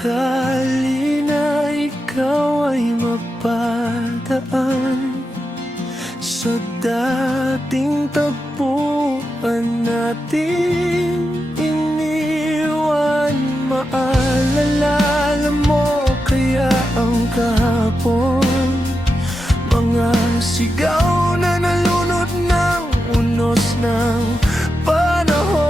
sakali na ikaw ay mapadaan sa dating tagpuan natin iniwan, maalala mo kaya ang kahapon, mga sigaw na nalunod ng unos ng panahon.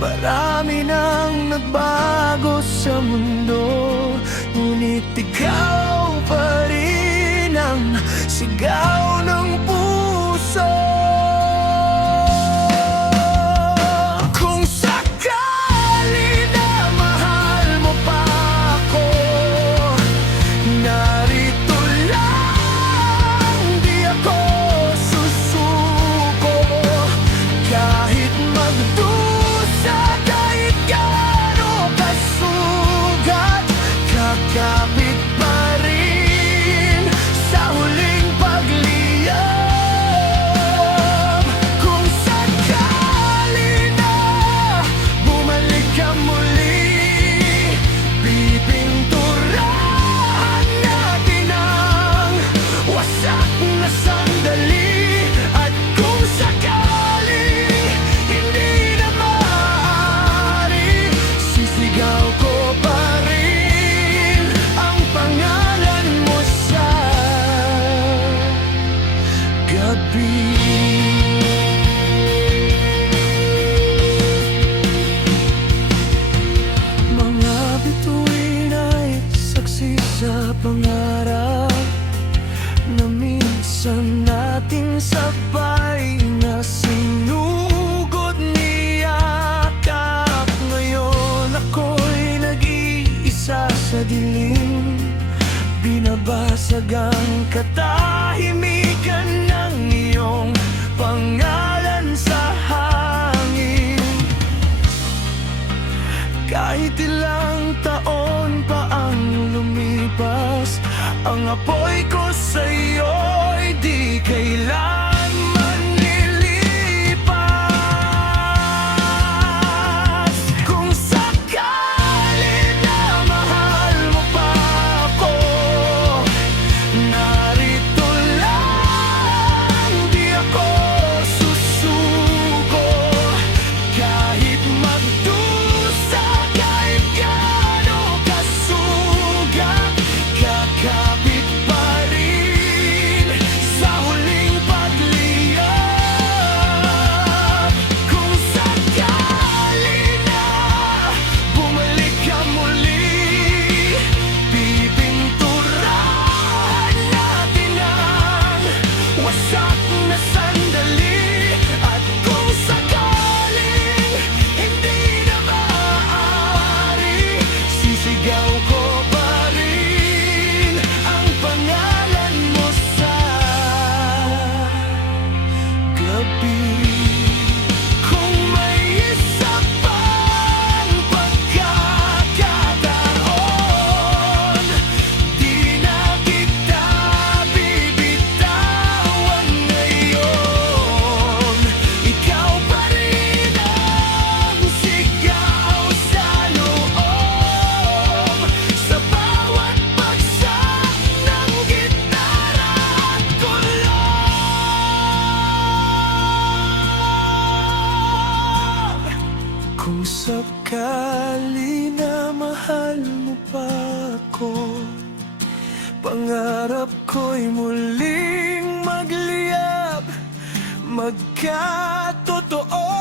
Marami nang nagbago sa mundo, ngunit ikaw pa rin ang sigaw ng puso. Kung sakali na mahal mo pa ako, narito lang, di ako susuko. Kahit magdusa, kahit gaano kasugat, kakapit pa rin sa huling pagliyab. Kung sakali na bumalik ka muli, pipinturahan natin ang wasak na sandali. At kung sakaling hindi na maaari, sisigaw ko pa rin ang pangalan mo sa gabi. Mga bituin ay saksi sa pangarap na minsan nating sabay na sinugod niyakap. Ngayon ako'y nag-iisa sa dilim, binabasag ang katahimikan ng iyong pangalan sa hangin. Kahit ilang taon pa ang lumipas, ang apoy ko sa'yo'y di kailanman lilipas. Kung sakali na mahal mo pa ako, narito lang, di ako susuko. Kahit magdusa, kahit gaano kasugat, kakapit pa rin sa huling pagliyab. Kung sakali na bumalik ka muli, pipinturahan natin ang wasak na sandali. At kung sakaling hindi na maaari, sisigaw ko pa rin ang pangalan mo sa gabi. Kung may isa pang pagkakataon, di na kita bibitawan ngayon. Ikaw pa rin ang sigaw sa loob, sa bawat bagsak ng gitara at kulog. Kung sakali na mahal mo pa ako, pangarap ko'y muling magliyab, magkatotoo.